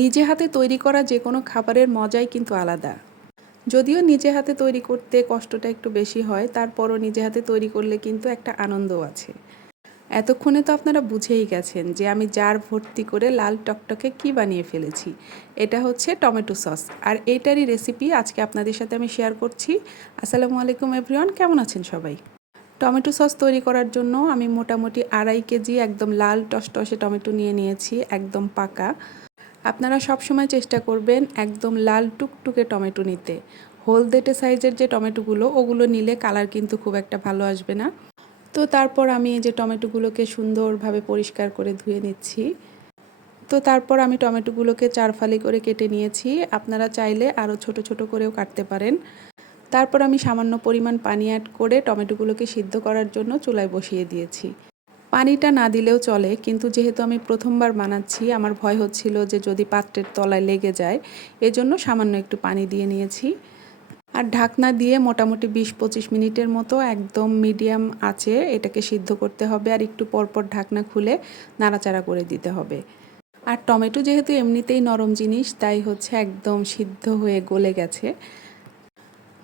নিজে হাতে তৈরি করা যে কোনো খাবারের মজাই কিন্তু আলাদা। যদিও নিজে হাতে তৈরি করতে কষ্টটা একটু বেশি হয়, তারপরও নিজে হাতে তৈরি করলে কিন্তু একটা আনন্দও আছে। এতক্ষণে তো আপনারা বুঝেই গেছেন যে আমি জার ভর্তি করে লাল টকটকে কি বানিয়ে ফেলেছি। এটা হচ্ছে টমেটো সস, আর এইটারই রেসিপি আজকে আপনাদের সাথে আমি শেয়ার করছি। আসসালামু আলাইকুম এভরিওয়ান, কেমন আছেন সবাই? টমেটো সস তৈরি করার জন্য আমি মোটামুটি 2.5 কেজি একদম লাল টসটসে টমেটো নিয়ে নিয়েছি, একদম পাকা। আপনারা সবসময় চেষ্টা করবেন একদম লাল টুকটুকে টমেটো নিতে। হলদেটে সাইজের যে টমেটোগুলো, ওগুলো নিলে কালার কিন্তু খুব একটা ভালো আসবে না। তো তারপর আমি এই যে টমেটোগুলোকে সুন্দরভাবে পরিষ্কার করে ধুয়ে নিচ্ছি। তো তারপর আমি টমেটোগুলোকে 4 ফালি করে কেটে নিয়েছি। আপনারা চাইলে আরও ছোট ছোট করেও কাটতে পারেন। তারপর আমি সামান্য পরিমাণ পানি অ্যাড করে টমেটোগুলোকে সিদ্ধ করার জন্য চুলায় বসিয়ে দিয়েছি। পানিটা না দিলেও চলে, কিন্তু যেহেতু আমি প্রথমবার বানাচ্ছি, আমার ভয় হচ্ছিল যে যদি পাত্রের তলায় লেগে যায়, এজন্য সামান্য একটু পানি দিয়ে নিয়েছি। আর ঢাকনা দিয়ে মোটামুটি 20-25 মিনিটের মতো একদম মিডিয়াম আঁচে এটাকে সিদ্ধ করতে হবে, আর একটু পরপর ঢাকনা খুলে নাড়াচাড়া করে দিতে হবে। আর টমেটো যেহেতু এমনিতেই নরম জিনিস, তাই হচ্ছে একদম সিদ্ধ হয়ে গলে গেছে।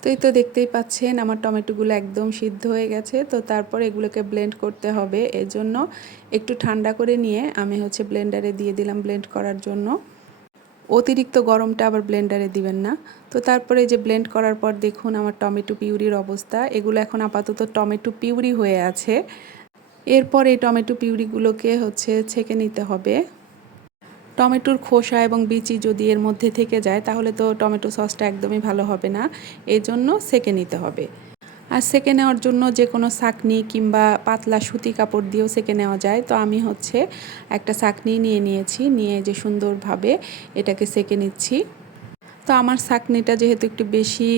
তো এই তো দেখতেই পাচ্ছেন আমার টমেটোগুলো একদম সিদ্ধ হয়ে গেছে। তো তারপর এগুলোকে ব্লেন্ড করতে হবে, এজন্য একটু ঠান্ডা করে নিয়ে আমি হচ্ছে ব্লেন্ডারে দিয়ে দিলাম ব্লেন্ড করার জন্য। অতিরিক্ত গরমটা আবার ব্লেন্ডারে দিবেন না। তো তারপরে এই যে ব্লেন্ড করার পর দেখুন আমার টমেটো পিউরির অবস্থা। এগুলো এখন আপাতত টমেটো পিউরি হয়ে আছে। এরপর এই টমেটো পিউরিগুলোকে হচ্ছে ছেঁকে নিতে হবে। টমেটোর খোসা এবং বিচি যদি এর মধ্যে থেকে যায়, তাহলে তো টমেটো সসটা একদমই ভালো হবে না। এই জন্য ছেঁকে নিতে হবে। আর ছেঁকে নেওয়ার জন্য যে কোনো ছাঁকনি কিংবা পাতলা সুতি কাপড় দিয়েও ছেঁকে নেওয়া যায়। তো আমি হচ্ছে একটা ছাঁকনি নিয়ে নিয়েছি, নিয়ে যে সুন্দরভাবে এটাকে ছেঁকে নিচ্ছি। তো আমার ছাঁকনিটা যেহেতু একটু বেশি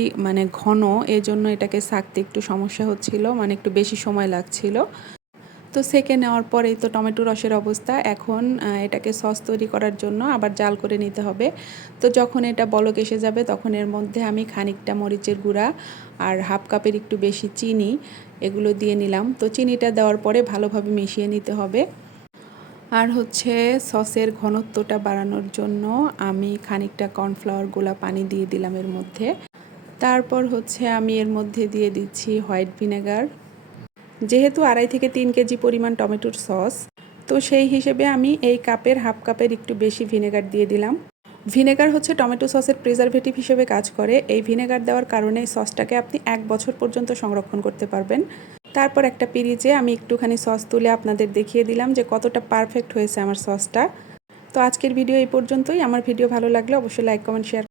ঘন, এই জন্য এটাকে ছাঁকতে একটু সমস্যা হচ্ছিল, একটু বেশি সময় লাগছিল। তো ছেঁকে নেওয়ার পরেই তো টমেটো রসের অবস্থা। এখন এটাকে সস তৈরি করার জন্য আবার জাল করে নিতে হবে। তো যখন এটা বলক এসে যাবে, তখন এর মধ্যে আমি খানিকটা মরিচের গুঁড়া আর হাফ কাপের একটু বেশি চিনি এগুলো দিয়ে নিলাম। তো চিনিটা দেওয়ার পরে ভালোভাবে মিশিয়ে নিতে হবে। আর হচ্ছে সসের ঘনত্বটা বাড়ানোর জন্য আমি খানিকটা কর্নফ্লাওয়ার গোলা পানি দিয়ে দিলাম এর মধ্যে। তারপর হচ্ছে আমি এর মধ্যে দিয়ে দিচ্ছি হোয়াইট ভিনেগার। যেহেতু 2.5 থেকে 3 কেজি পরিমাণ টমেটোর সস, তো সেই হিসেবে আমি এই কাপের হাফ কাপের একটু বেশি ভিনেগার দিয়ে দিলাম। ভিনেগার হচ্ছে টমেটো সসের প্রিজারভেটিভ হিসেবে কাজ করে। এই ভিনেগার দেওয়ার কারণে সসটাকে আপনি 1 বছর পর্যন্ত সংরক্ষণ করতে পারবেন। তারপর একটা পিরিচে আমি একটুখানি সস তুলে আপনাদের দেখিয়ে দিলাম যে কতটা পারফেক্ট হয়েছে আমার সসটা। তো আজকের ভিডিও এই পর্যন্তই। আমার ভিডিও ভালো লাগলে অবশ্যই লাইক, কমেন্ট, শেয়ার